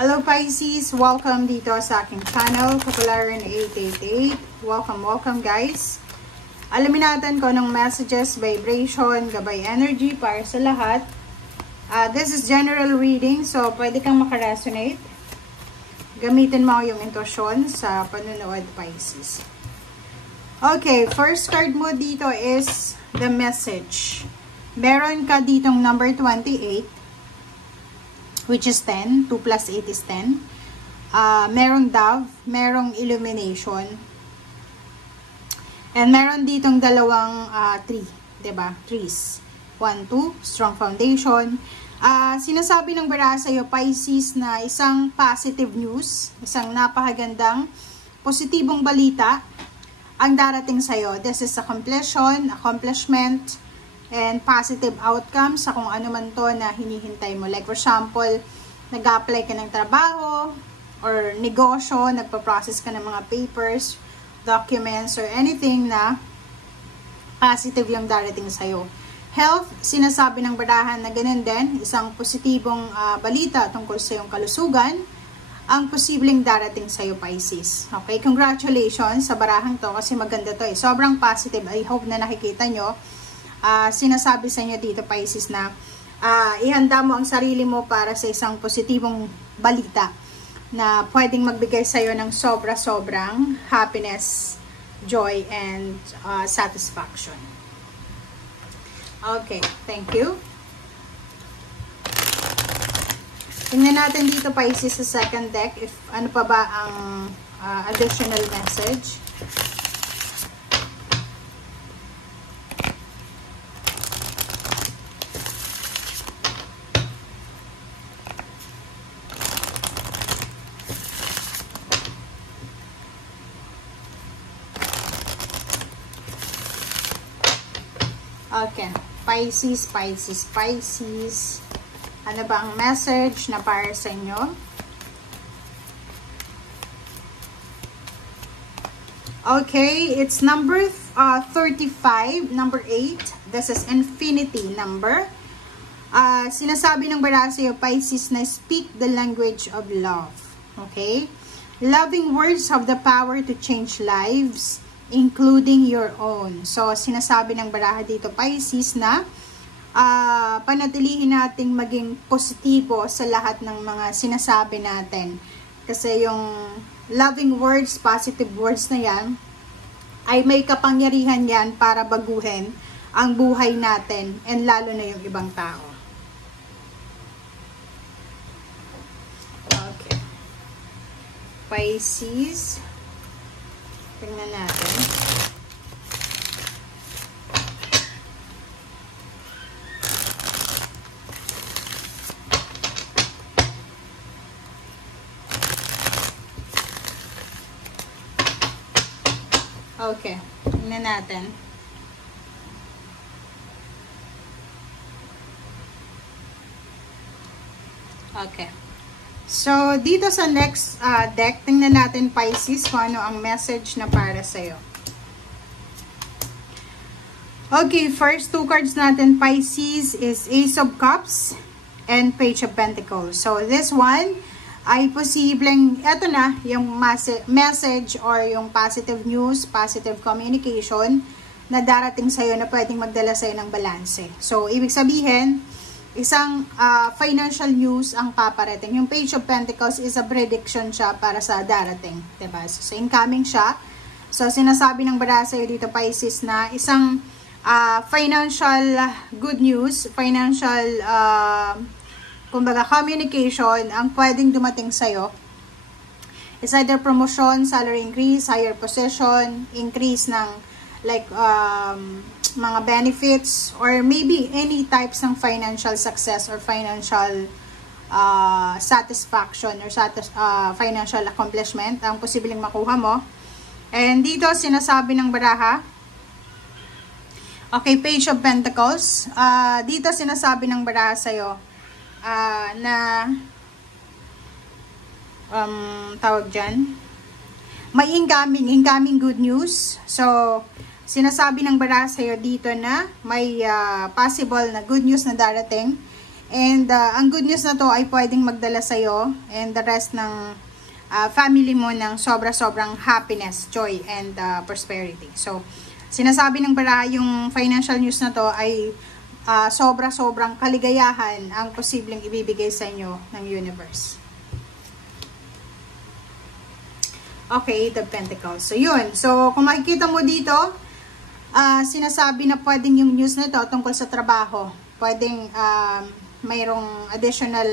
Hello Pisces! Welcome dito sa aking channel, Kapalaran 888. Welcome guys! Alamin natin kung anong messages, vibration, gabay energy para sa lahat. This is general reading, so pwede kang makaresonate. Gamitin mo yung intuition sa panunood, Pisces. Okay, first card mo dito is the message. Meron ka ditong number 28. Which is 10. 2 plus 8 is 10. Merong dove, merong illumination. And meron ditong dalawang tree. Diba? Trees. 1, 2. Strong foundation. Sinasabi ng baraha sa'yo, Pisces, na isang positive news. Isang napakagandang, positibong balita ang darating sa'yo. This is a completion, accomplishment, and positive outcome sa kung ano man to na hinihintay mo. Like for example, nag-apply ka ng trabaho or negosyo, nagpa-process ka ng mga papers, documents, or anything na positive yung darating sa'yo. Health, sinasabi ng barahan na ganun din, isang positibong balita tungkol sa iyong kalusugan, ang posibleng darating sa'yo, Pisces. Okay, congratulations sa barahang to kasi maganda to eh. Sobrang positive. I hope na nakikita nyo. Sinasabi sa inyo dito, Pisces, na ihanda mo ang sarili mo para sa isang positibong balita na pwedeng magbigay sa iyo ng sobra-sobrang happiness, joy, and satisfaction. Okay, thank you. Tingnan natin dito, Pisces, sa second deck if ano pa ba ang additional message. Okay, Pisces. Ano ba ang message na para sa inyo? Okay, it's number 35, number 8. This is infinity number. Sinasabi ng baraha sa iyo, Pisces, na speak the language of love. Okay? Loving words have the power to change lives, including your own. So, sinasabi ng baraha dito, Pisces, na panatilihin nating maging positibo sa lahat ng mga sinasabi natin. Kasi yung loving words, positive words na yan, ay may kapangyarihan yan para baguhin ang buhay natin and lalo na yung ibang tao. Okay. Pisces. Tingnan natin. Okay. Tingnan natin. Okay. So, dito sa next deck, tingnan natin, Pisces, kung ano ang message na para sa'yo. Okay, first two cards natin, Pisces, is Ace of Cups and Page of Pentacles. So, this one ay posibleng, eto na, yung message or yung positive news, positive communication na darating sa'yo na pwedeng magdala sa'yo ng balanse. So, ibig sabihin, isang financial news ang paparating. Yung Page of Pentacles is a prediction siya para sa darating. Diba? So, incoming siya. So, sinasabi ng baraha sa'yo dito, Pisces, na isang financial good news, financial kumbaga communication ang pwedeng dumating sa'yo. It's either promotion, salary increase, higher position, increase ng like mga benefits, or maybe any types ng financial success or financial satisfaction or financial accomplishment ang posibleng makuha mo. And dito sinasabi ng baraha, okay, Page of Pentacles, dito sinasabi ng baraha sa'yo na tawag dyan, may incoming good news. So, sinasabi ng baraha sa'yo dito na may possible na good news na darating. And ang good news na to ay pwedeng magdala sa'yo and the rest ng family mo ng sobra-sobrang happiness, joy, and prosperity. So, sinasabi ng baraha yung financial news na to ay sobra-sobrang kaligayahan ang posibleng ibibigay sa inyo ng universe. Okay, the Pentacles. So, yun. So, kung makikita mo dito, sinasabi na pwedeng yung news na to tungkol sa trabaho. Pwedeng mayroong additional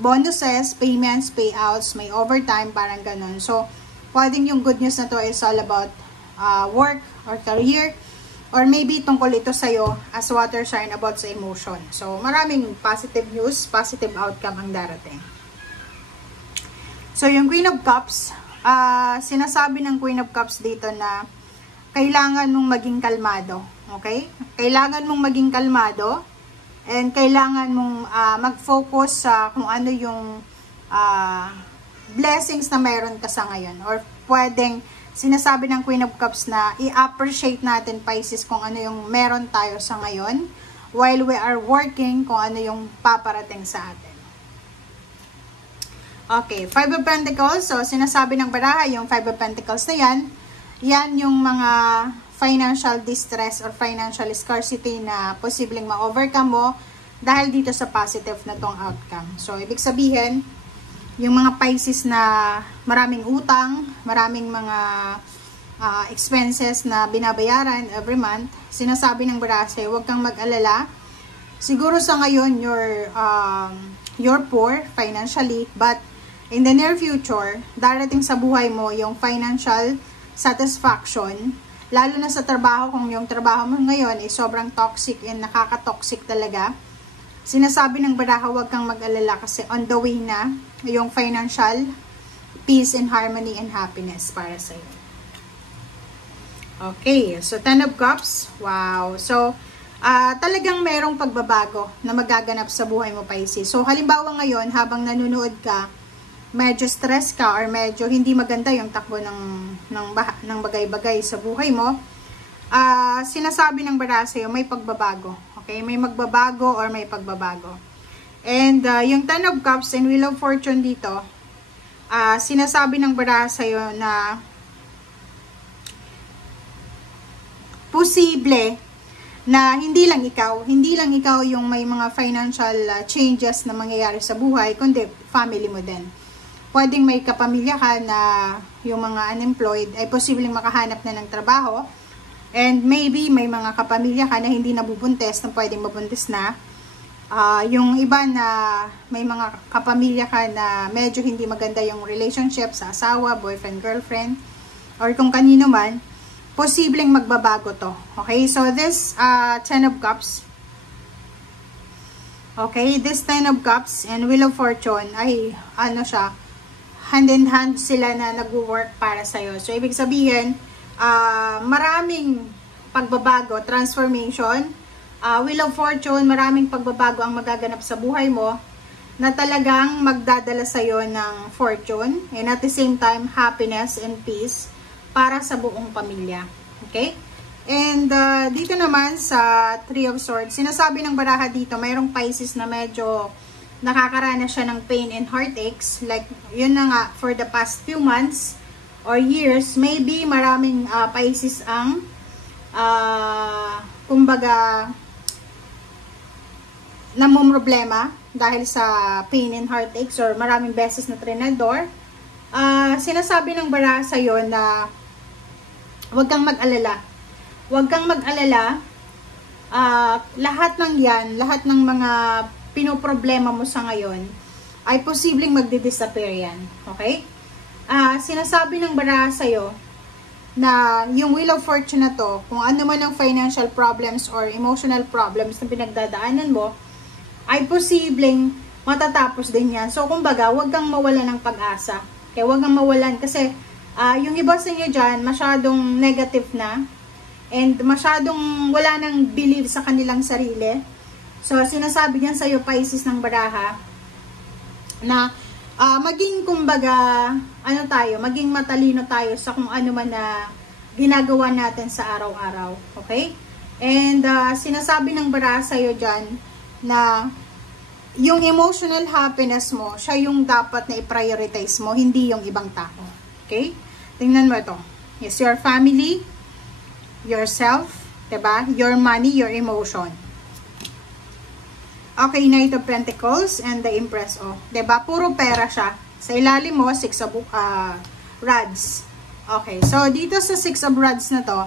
bonuses, payments, payouts, may overtime, parang ganun. So, pwedeng yung good news na to is all about work or career, or maybe tungkol ito sa'yo as water sign about sa emotion. So, maraming positive news, positive outcome ang darating. So, yung Queen of Cups, sinasabi ng Queen of Cups dito na kailangan mong maging kalmado. Okay? Kailangan mong maging kalmado and kailangan mong mag-focus sa kung ano yung blessings na mayroon ka sa ngayon. Or pwedeng sinasabi ng Queen of Cups na i-appreciate natin, Pisces, kung ano yung meron tayo sa ngayon while we are working kung ano yung paparating sa atin. Okay, Five of Pentacles. So, sinasabi ng baraha, yung Five of Pentacles na yan yung mga financial distress or financial scarcity na posibleng ma-overcome mo dahil dito sa positive na tong outcome. So, ibig sabihin, yung mga Pisces na maraming utang, maraming mga expenses na binabayaran every month, sinasabi ng baraha, huwag kang mag-alala. Siguro sa ngayon, you're poor financially, but in the near future, darating sa buhay mo yung financial satisfaction, lalo na sa trabaho, kung yung trabaho mo ngayon ay sobrang toxic and nakaka-toxic talaga. Sinasabi ng baraha, huwag kang mag-alala kasi on the way na yung financial peace and harmony and happiness para sa iyo. Okay, so Ten of Cups. Wow. So, talagang merong pagbabago na magaganap sa buhay mo, Pisces. So, halimbawa ngayon, habang nanonood ka, medyo stress ka or medyo hindi maganda yung takbo ng bagay-bagay sa buhay mo, sinasabi ng baraha sa'yo, may pagbabago. Okay? May magbabago or may pagbabago. And yung Ten of Cups and Wheel of Fortune dito, sinasabi ng baraha sa'yo na posible na hindi lang ikaw yung may mga financial changes na mangyayari sa buhay, kundi family mo din. Pwedeng may kapamilya ka na yung mga unemployed ay posibleng makahanap na ng trabaho. And maybe may mga kapamilya ka na hindi nabubuntis na pwedeng mabuntis na. Yung iba na may mga kapamilya ka na medyo hindi maganda yung relationship sa asawa, boyfriend, girlfriend, or kung kanino man, posibleng magbabago to. Okay, so this Ten of Cups, okay, this Ten of Cups and Wheel of Fortune ay ano siya, hand in hand sila na nag-work para sa'yo. So, ibig sabihin, maraming pagbabago, transformation. Wheel of Fortune, maraming pagbabago ang magaganap sa buhay mo na talagang magdadala sa'yo ng fortune and at the same time, happiness and peace para sa buong pamilya. Okay? And dito naman sa Three of Swords, sinasabi ng baraha dito, mayroong Pisces na medyo nakakaranas siya ng pain and heartaches. Like, yun na nga, for the past few months or years, maybe maraming Pisces ang kumbaga namumroblema dahil sa pain and heartaches or maraming beses na trinador. Sinasabi ng baraha sa'yo na huwag kang mag-alala. Huwag kang mag-alala. Lahat ng yan, lahat ng mga pinoproblema mo sa ngayon ay posibleng magdi-disappear yan. Okay? Sinasabi ng baraha sa'yo na yung Wheel of Fortune na to, kung ano man ang financial problems or emotional problems na pinagdadaanan mo, ay posibleng matatapos din yan. So, kumbaga, huwag kang mawalan ng pag-asa. Okay? Huwag kang mawalan kasi yung iba sa inyo dyan, masyadong negative na and masyadong wala nang believe sa kanilang sarili. So, sinasabi niyan sa'yo, Pisces ng baraha, na maging kumbaga, maging matalino tayo sa kung ano man na ginagawa natin sa araw-araw. Okay? And sinasabi ng baraha sa'yo dyan, na yung emotional happiness mo, siya yung dapat na i-prioritize mo, hindi yung ibang tao. Okay? Tingnan mo ito. Yes, your family, yourself, diba? Your money, your emotion. Okay, Knight of Pentacles and the Empress. Oh, diba? Puro pera siya. Sa ilalim mo, 6 of Rods. Okay, so dito sa 6 of Rods na to,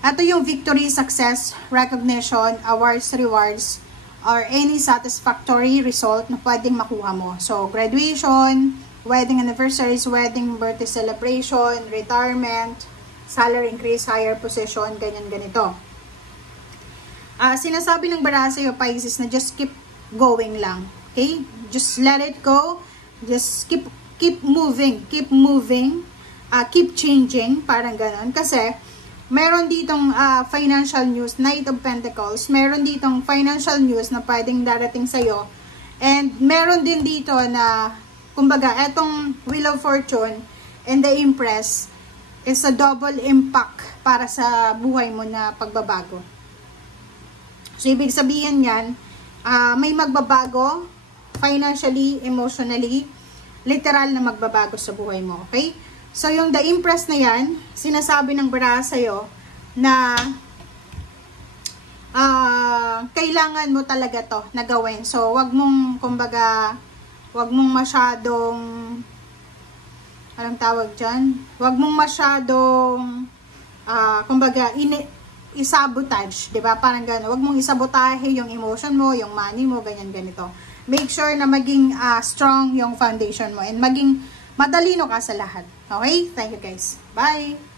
ito yung victory, success, recognition, awards, rewards, or any satisfactory result na pwedeng makuha mo. So, graduation, wedding anniversaries, wedding birthday celebration, retirement, salary increase, higher position, ganyan-ganito. Sinasabi ng bara sa'yo, Pisces, na just keep going lang. Okay? Just let it go. Just keep moving. Keep moving. Keep changing. Parang ganon. Kasi, meron ditong financial news, Knight of Pentacles, meron ditong financial news na pwedeng darating sa'yo. And meron din dito na, kumbaga, etong Wheel of Fortune and the Empress is a double impact para sa buhay mo na pagbabago. So, ibig sabihin yan, may magbabago, financially, emotionally, literal na magbabago sa buhay mo, okay? So, yung the Empress na yan, sinasabi ng bara sa'yo na kailangan mo talaga to na gawin. So, wag mong, kumbaga, wag mong masyadong, anong tawag dyan? Wag mong masyadong, kumbaga, isabotage, diba? Parang gano'n. Wag mong isabotahe yung emotion mo, yung money mo, ganyan, ganito. Make sure na maging strong yung foundation mo and maging matalino ka sa lahat. Okay? Thank you guys. Bye!